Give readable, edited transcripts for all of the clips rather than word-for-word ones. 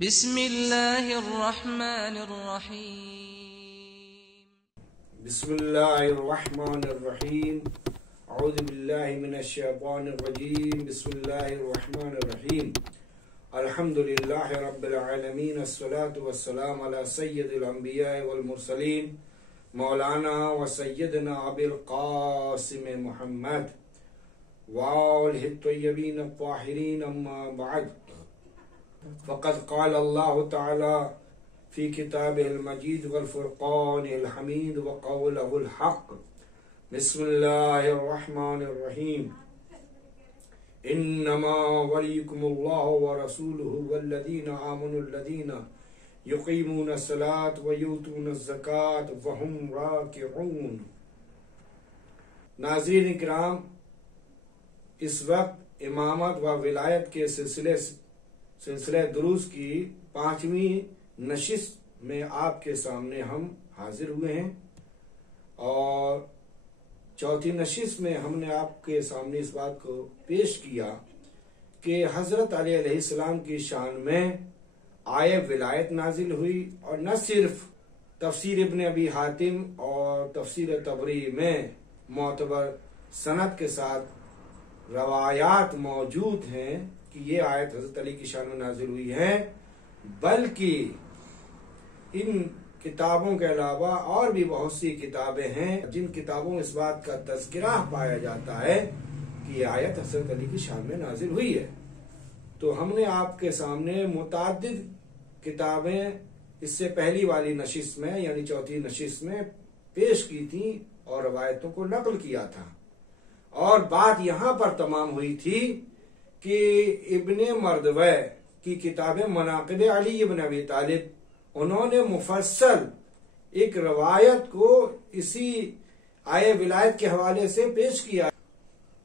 बिस्मिल्लाहिर्रहमानिर्रहीम। बिस्मिल्लाहिर्रहमानिर्रहीम। औज़ु बिल्लाहि मिनश्शैतानिर्रजीम। बिस्मिल्लाहिर्रहमानिर्रहीम। अल्हम्दुलिल्लाहि रब्बिल आलमीन। अस्सलातु वस्सलामु अला सय्यिदिल अंबिया वल मुरसलीन मौलाना व सय्यदना अबिल कासिम मुहम्मद व आलिहि तय्यबीन अत्ताहिरीन। अम्मा बअद। फ़क़द क़ाल अल्लाहु तआला फ़ी किताबिहिल मजीद वल फ़ुरक़ानिल हमीद व क़ौलुहुल हक़। बिस्मिल्लाहिर रहमानिर रहीम। इन्नमा वलियुकुमुल्लाहु व रसूलुहु वल्लज़ीना आमनुल्लज़ीना युक़ीमूनस सलात व यूतूनज़ ज़कात व हुम राकिऊन। नाज़रीन इकराम, इस वक्त इमामत व विलायत के सिलसिले दुरूस की 5वीं नशिस्त में आपके सामने हम हाजिर हुए हैं और चौथी नशिस्त में हमने आपके सामने इस बात को पेश किया कि हजरत अली अलैहिस्सलाम की शान में आये विलायत नाजिल हुई और न सिर्फ तफसीर इब्न अबी हातिम और तफसीर तबरी में मोतबर सनद के साथ रवायात मौजूद हैं कि ये आयत हजरत अली की शान में नाजिल हुई है, बल्कि इन किताबों के अलावा और भी बहुत सी किताबें हैं जिन किताबों में इस बात का तज़किरा पाया जाता है कि ये आयत हजरत अली की शान में नाजिल हुई है। तो हमने आपके सामने मुताद्दिद किताबें इससे पहली वाली नशिस्त में यानी चौथी नशिस्त में पेश की थी और रवायतों को नकल किया था और बात यहां पर तमाम हुई थी कि इब्ने मर्दवे की किताबें मनाक़िब अली इब्न अबी तालिब, उन्होंने मुफस्सल एक रवायत को इसी आये विलायत के हवाले से पेश किया।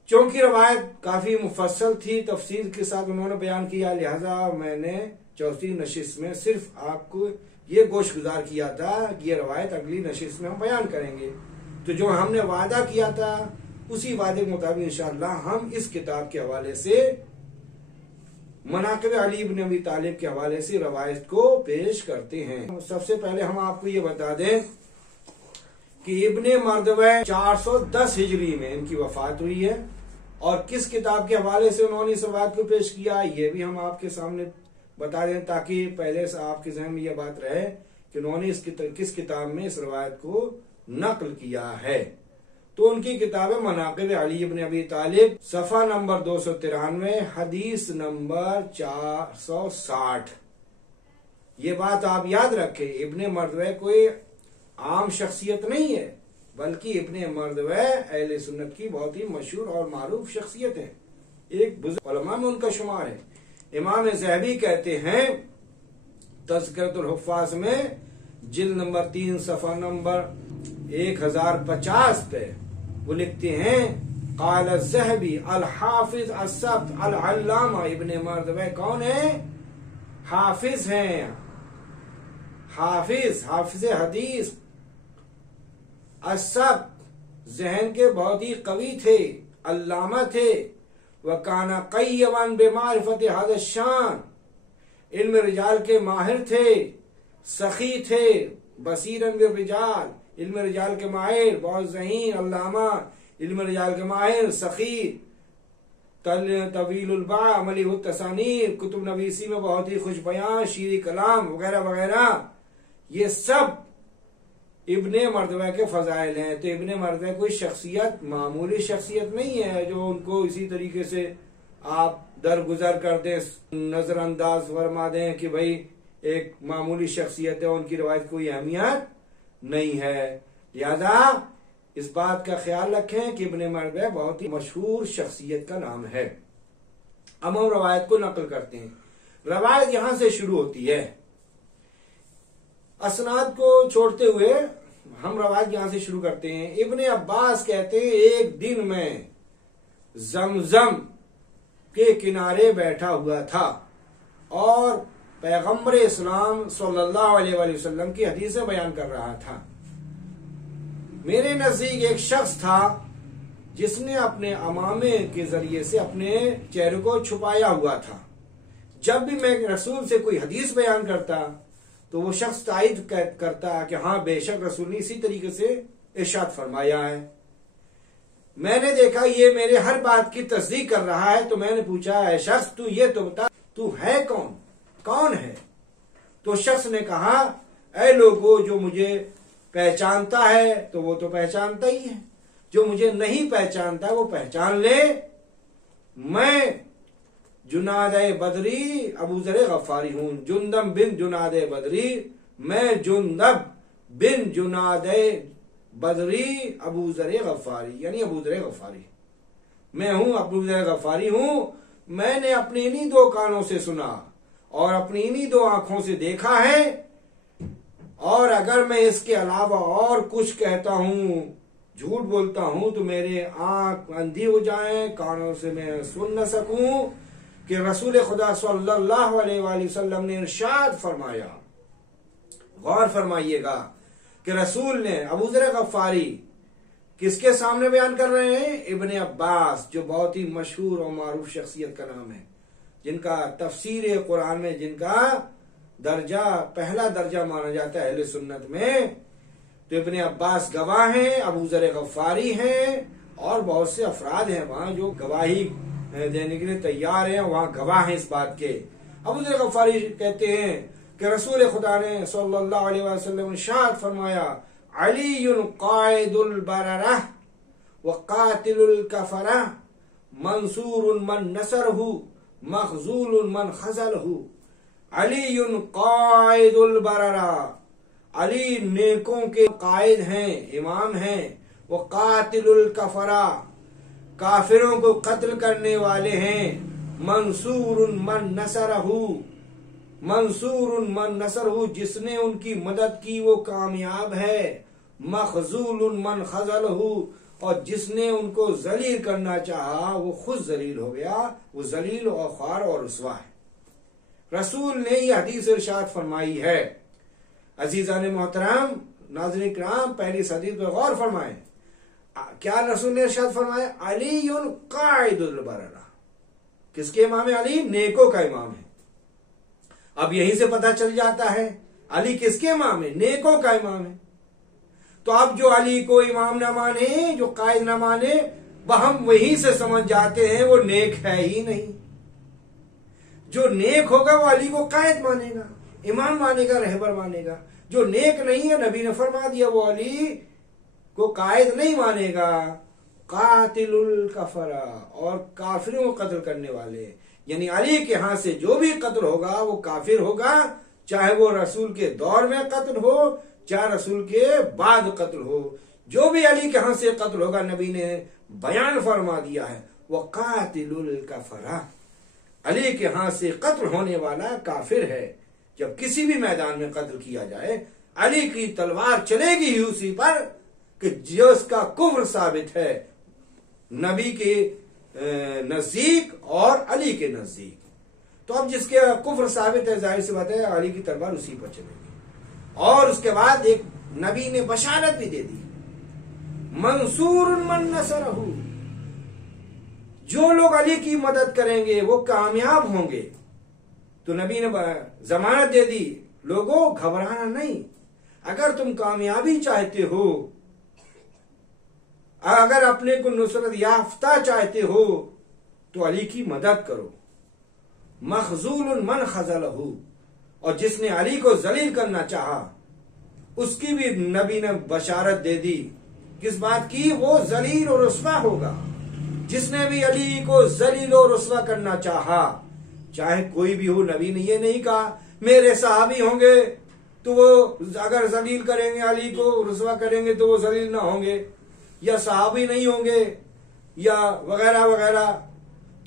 चूंकि रवायत काफी मुफस्सल थी, तफसील के साथ उन्होंने बयान किया, लिहाजा मैंने चौथी नशिस्त में सिर्फ आपको ये गोशगुजार किया था कि ये रवायत अगली नशिस्त में हम बयान करेंगे। तो जो हमने वादा किया था उसी वादे के मुताबिक इंशाअल्लाह हम इस किताब के हवाले से मनाक़िब अली इब्न अबी तालिब के हवाले से रवायत को पेश करते हैं। सबसे पहले हम आपको ये बता दें कि इब्ने मर्दवे 410 हिजरी में इनकी वफात हुई है और किस किताब के हवाले से उन्होंने इस रवायत को पेश किया ये भी हम आपके सामने बता दें, ताकि पहले से आपके ज़हन में यह बात रहे कि उन्होंने किस किताब में इस रवायत को नकल किया है। तो उनकी किताबें मनाक़िब अली इब्न अबी तालिब, सफ़ा नंबर 293, हदीस नंबर 460। ये बात आप याद रखें, इब्ने मर्दवे कोई आम शख्सियत नहीं है, बल्कि इब्ने मर्दवे अहले सुन्नत की बहुत ही मशहूर और मारूफ शख्सियत है। एक बुज़ुर्ग उलमा में उनका शुमार है। इमाम ज़हबी कहते हैं तज़किरतुल हुफ़्फ़ाज़ में जिल्द नंबर 3 सफ़ा नंबर 1050 पे वो लिखते हैं, क़ाल ज़हबी अल हाफिज असब्त अल अल्लामा। इब्ने मर्दवे कौन है? हाफिज हैं, हाफिज हदीस, असब्त जहन के बहुत ही कवी थे, अल्लामा थे। वकाना क़य्यमन बिमारिफत हाज़ा शान, इल्म रिजाल के माहिर थे, सखी थे, बसीरन बिरिजाल, इल्म रिजाल के माहिर, बहुत ज़हीन, अल्लामा, इल्म रिजाल के माहिर, सखी, तवीलुल बा, मलीहुत तसानीर, कुतुब नवीसी में बहुत ही खुश बयान, शीरी कलाम वगैरह वगैरह, ये सब इब्ने मर्दवे के फजाइल हैं। तो इब्ने मर्दवे कोई शख्सियत, मामूली शख्सियत नहीं है जो उनको इसी तरीके से आप दरगुजर कर दें, नजरअंदाज फरमा दें कि भाई एक मामूली शख्सियत है, उनकी रवायत कोई अहमियत नहीं है। लिहाजा इस बात का ख्याल रखें कि इब्ने मर्दवे बहुत ही मशहूर शख्सियत का नाम है। अब हम रवायत को नकल करते हैं। रवायत यहां से शुरू होती है, असनाद को छोड़ते हुए हम रवायत यहां से शुरू करते हैं। इब्ने अब्बास कहते हैं, एक दिन मैं जमजम के किनारे बैठा हुआ था और पैगंबर इस्लाम सल्लल्लाहु अलैहि वसल्लम की हदीसें बयान कर रहा था। मेरे नजदीक एक शख्स था जिसने अपने अमामे के जरिए से अपने चेहरे को छुपाया हुआ था। जब भी मैं रसूल से कोई हदीस बयान करता तो वो शख्स तायद करता कि हाँ बेशक रसूल ने इसी तरीके से इरशाद फरमाया है। मैंने देखा ये मेरे हर बात की तस्दीक कर रहा है, तो मैंने पूछा, है शख्स तू ये तो बता तू है कौन, कौन है? तो शख्स ने कहा, ऐ लोगों, जो मुझे पहचानता है तो वो तो पहचानता ही है, जो मुझे नहीं पहचानता वो पहचान ले। मैं जुनादे बदरी अबू ज़र गफ़ारी हूं, जुंदब बिन जुनादे बदरी, मैं जुंदब बिन जुनादे बदरी अबू ज़र गफ़ारी, यानी अबू ज़र गफ़ारी मैं हूं, अबू ज़र गफ़ारी हूं। मैंने अपनी इन्हीं दो कानों से सुना और अपनी इन्हीं दो आंखों से देखा है, और अगर मैं इसके अलावा और कुछ कहता हूं, झूठ बोलता हूं, तो मेरे आंख अंधी हो जाएं, कानों से मैं सुन न सकूं कि रसूल खुदा सल्लल्लाहु अलैहि वसल्लम ने इरशाद फरमाया। गौर फरमाइएगा कि रसूल ने अबू ज़र गफ़ारी किसके सामने बयान कर रहे हैं? इब्ने अब्बास, जो बहुत ही मशहूर और मारूफ शख्सियत का नाम है, जिनका तफसीर कुरान में जिनका दर्जा पहला दर्जा माना जाता है अहले सुन्नत में। तो इब्ने अब्बास गवाह हैं, अबू ज़र गफ़ारी हैं, और बहुत से अफराद हैं वहां जो गवाही देने के लिए तैयार हैं, वहां गवाह हैं इस बात के। अबू ज़र गफ़ारी कहते हैं कि रसूल खुदा ने सल्लल्लाहु अलैहि वसल्लम ने इरशाद फरमाया, अलीयुन कायदुल बररह व कातिलुल कफरह, मंसूरुन मन नसरहु मखजूलुन मन खज़लहु। अलीयुन कायदुल बररह, अली नेकों के कायद हैं, इमाम हैं। वो कातिलुल कफरा, काफिरों को कत्ल करने वाले हैं। मंसूरुन मन नसरहु, मंसूरुन मन नसरहु, जिसने उनकी मदद की वो कामयाब है। मखजूलुन मन खज़लहु, और जिसने उनको जलील करना चाहा वो खुद जलील हो गया, वो जलील और ख्वार और रुसवा है। रसूल ने ये हदीस इरशाद फरमाई है। अजीजान मोहतरम, नाज़रीन किराम, पहली हदीस पर गौर फरमाएं। क्या रसूल ने इरशाद फरमाया? अलीयुन कायदुल बररा, किसके इमाम है? अली नेकों का इमाम है। अब यहीं से पता चल जाता है अली किसके इमाम है? नेकों का इमाम है। तो अब जो अली को इमाम न माने, जो कायद न माने, वह हम वहीं से समझ जाते हैं वो नेक है ही नहीं। जो नेक होगा वो अली को कायद मानेगा, इमाम मानेगा, रहबर मानेगा। जो नेक नहीं है, नबी ने फरमा दिया, वो अली को कायद नहीं मानेगा। कातिलुल कफरा, और काफिरों को कत्ल करने वाले, यानी अली के हाथ से जो भी कत्ल होगा वो काफिर होगा, चाहे वो रसूल के दौर में कत्ल हो, चाहे रसूल के बाद कत्ल हो। जो भी अली के हाथ से कत्ल होगा, नबी ने बयान फरमा दिया है, वो कातिलुल कफरा, अली के हाथ से कत्ल होने वाला काफिर है। जब किसी भी मैदान में कत्ल किया जाए, अली की तलवार चलेगी ही उसी पर कि जो उसका कुफ्र साबित है नबी के नजदीक और अली के नजदीक। तो अब जिसके कुफ्र साबित है, जाहिर सी बात है अली की तलवार उसी पर चलेगी। और उसके बाद एक नबी ने बशारत भी दे दी, मंसूरुन मन नसरहु, जो लोग अली की मदद करेंगे वो कामयाब होंगे। तो नबी ने जमानत दे दी, लोगों घबराना नहीं, अगर तुम कामयाबी चाहते हो, अगर अपने को नुसरत याफ्ता चाहते हो, तो अली की मदद करो। मखजूलुन मन खज़लहु, और जिसने अली को जलील करना चाहा उसकी भी नबी ने बशारत दे दी। किस बात की? वो जलील और रुस्वा होगा। जिसने भी अली को जलील और रुस्वा करना चाहा, चाहे कोई भी हो, नबी ने ये नहीं कहा मेरे सहाबी होंगे तो वो अगर जलील करेंगे अली को, रुस्वा करेंगे तो वो जलील ना होंगे, या सहाबी नहीं होंगे, या वगैरह वगैरह।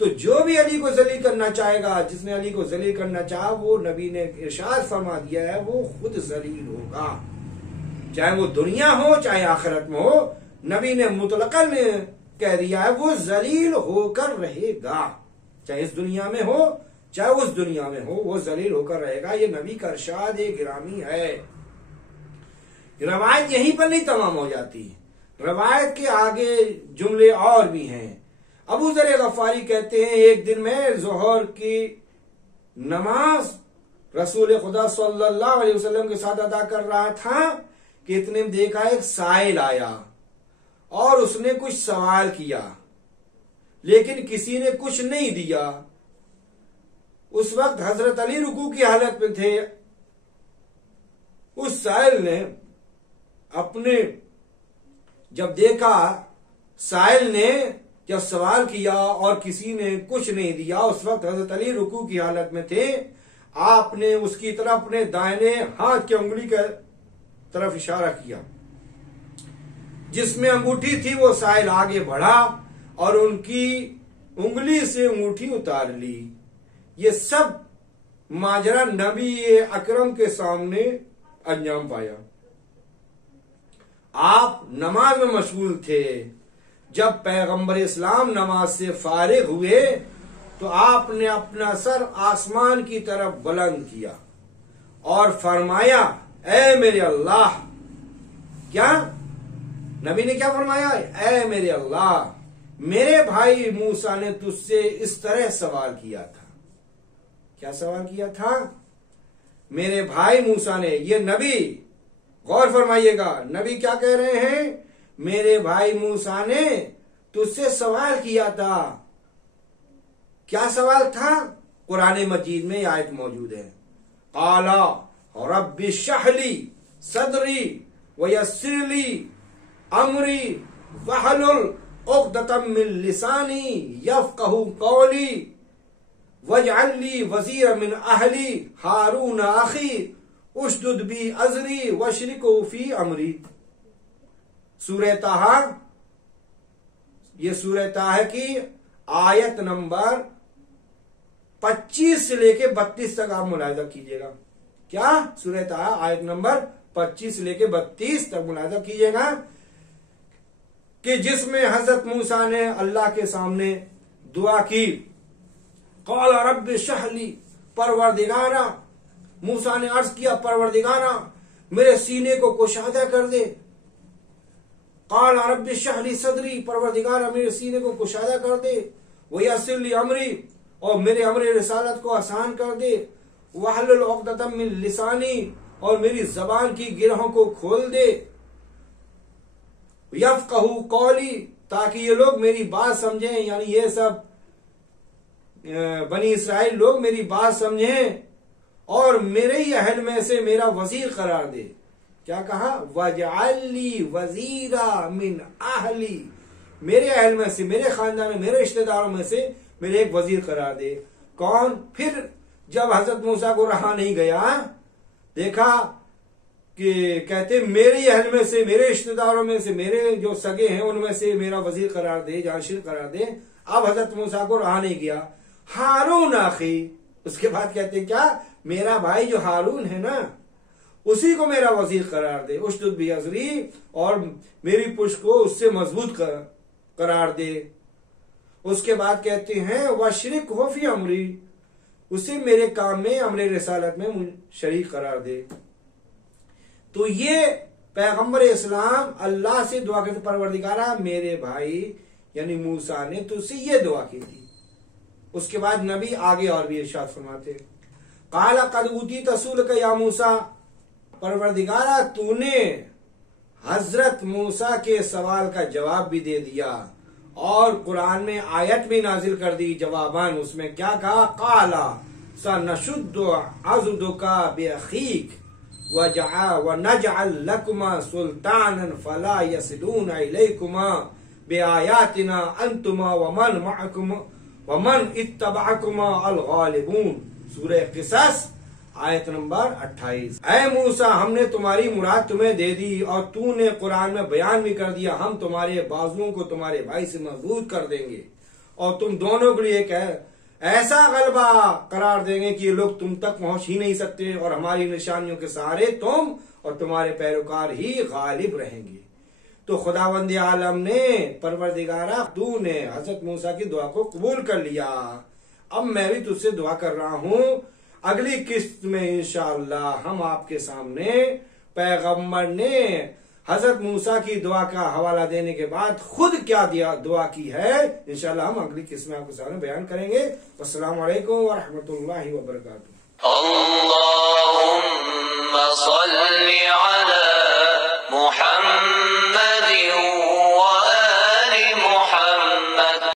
तो जो भी अली को जलील करना चाहेगा, जिसने अली को जलील करना चाहा, वो नबी ने इरशाद फरमा दिया है वो खुद जलील होगा, चाहे वो दुनिया हो चाहे आखिरत में हो। नबी ने मुतलकन कह दिया है वो जलील होकर रहेगा, चाहे इस दुनिया में हो चाहे उस दुनिया में हो, वो जलील होकर रहेगा। ये नबी का इरशाद गिरामी है। रवायत यहीं पर नहीं तमाम हो जाती, रवायत के आगे जुमले और भी हैं। अबू ज़र गफ़ारी कहते हैं, एक दिन मैं ज़ोहर की नमाज रसूल खुदा सल्लल्लाहु अलैहि वसल्लम के साथ अदा कर रहा था कि इतने में देखा एक साइल आया और उसने कुछ सवाल किया, लेकिन किसी ने कुछ नहीं दिया। उस वक्त हजरत अली रुकू की हालत में थे। उस साइल ने अपने जब देखा, साइल ने जब सवाल किया और किसी ने कुछ नहीं दिया, उस वक्त हजरत अली रुकू की हालत में थे। आपने उसकी तरफ अपने दाहिने हाथ की उंगली के तरफ इशारा किया, जिसमें अंगूठी थी। वो साइल आगे बढ़ा और उनकी उंगली से अंगूठी उतार ली। ये सब माजरा नबी अकरम के सामने अंजाम पाया। आप नमाज में मशगूल थे। जब पैगंबर इस्लाम नमाज से फारिग हुए तो आपने अपना सर आसमान की तरफ बुलंद किया और फरमाया, ऐ मेरे अल्लाह। क्या नबी ने क्या फरमाया? ऐ मेरे अल्लाह, मेरे भाई मूसा ने तुझसे इस तरह सवाल किया था। क्या सवाल किया था? मेरे भाई मूसा ने, ये नबी, गौर फरमाइएगा, नबी क्या कह रहे हैं? मेरे भाई मूसा ने तुझसे सवाल किया था। क्या सवाल था? कुरान मजीद में आयत मौजूद है, काला रब्बि शहली सदरी वयस्सिरली अमरी वहलुल उक़दतम मिन लिसानी यफ़क़हू क़ौली वजअल्ली वज़ीरन मिन अहली हारून अख़ी उशदुद बी अज़री वशरिकहू फ़ी अमरी। सूरह ताहा, ये सूरह ताहा की आयत नंबर 25 से लेके 32 तक आप मुलाहिजा कीजिएगा। क्या? सूरह ताहा आयत नंबर 25 से लेके 32 तक मुलाहिजा कीजिएगा कि जिसमें हजरत मूसा ने अल्लाह के सामने दुआ की, क़ाल रब्बि शहली, परवरदिगारा, मूसा ने अर्ज किया, परवरदिगारा मेरे सीने को कुशादा कर दे। क़ाल रब्बि शहली सदरी, परवरदिगारा मेरे सीने को कुशादा कर दे। वयस्सिर ली अमरी, और मेरे अमरे रिसालत को आसान कर दे। वहलुल उक़दतम मिन लिसानी, और मेरी जबान की गिरहों को खोल दे। यफ़क़हू क़ौली, ताकि ये लोग मेरी बात समझें, यानी ये सब बनी इसराइल लोग मेरी बात समझें और मेरे ही अहल में से मेरा वजीर करार दे। क्या कहा? वजअल्ली वज़ीरा मिन अहली, मेरे अहल में से, मेरे खानदान में, मेरे रिश्तेदारों में से मेरे एक वजीर करार दे। कौन? फिर जब हजरत मूसा को रहा नहीं गया, देखा कि कहते मेरे अहल में से, मेरे रिश्तेदारों में से, मेरे जो सगे हैं उनमें से मेरा वजीर करार दे, जानशीर करार दे। अब हजरत मूसा को रहा नहीं गया, हारून आखी, उसके बाद कहते क्या? मेरा भाई जो हारून है ना, उसी को मेरा वजीर करार दे। उशदुद बी अज़री, और मेरी पुष्ट को उससे मजबूत करार दे। उसके बाद कहते हैं वशरिक हो फी अमरी, उसे मेरे काम में, अमरे रिसालत में शरीक करार दे। तो ये पैगंबर इस्लाम अल्लाह से दुआ करते, परवरदिगारा मेरे भाई यानी मूसा ने तुझसे ये दुआ की थी। उसके बाद नबी आगे और भी इरशाद फरमाते, काला कद ऊती तसूल का या मूसा, परवरदिगारा तूने हजरत मूसा के सवाल का जवाब भी दे दिया और कुरान में आयत भी नाजिल कर दी जवाबान। उसमें क्या कहा? काला सनशुद्दु अज़दुका बिअखीक वनजअल लकुमा सुल्तानन फला यसिलून इलैकुमा बिआयातिना अंतुमा वमन मअकुमा वमन इत्तबअकुमा अल-गालिबून। सूरह क़िसस आयत नंबर 28। ऐ मूसा, हमने तुम्हारी मुराद तुम्हें दे दी और तूने कुरान में बयान भी कर दिया, हम तुम्हारे बाजुओं को तुम्हारे भाई से मजबूत कर देंगे और तुम दोनों के लिए एक ऐसा गलबा करार देंगे कि ये लोग तुम तक पहुंच ही नहीं सकते और हमारी निशानियों के सहारे तुम और तुम्हारे पैरोकार ही गालिब रहेंगे। तो खुदावंद आलम ने, परवरदिगारा तूने हजरत मूसा की दुआ को कबूल कर लिया, अब मैं भी तुझसे दुआ कर रहा हूं, अगली किस्त में इंशाअल्लाह हम आपके सामने पैगंबर ने हजरत मूसा की दुआ का हवाला देने के बाद खुद क्या दुआ की है, इंशाल्लाह हम अगली किस्म आपके सामने बयान करेंगे। अस्सलामु अलैकुम व रहमतुल्लाहि व बरकातुहू। अल्लाहुम्मा सल्ली अला मुहम्मद।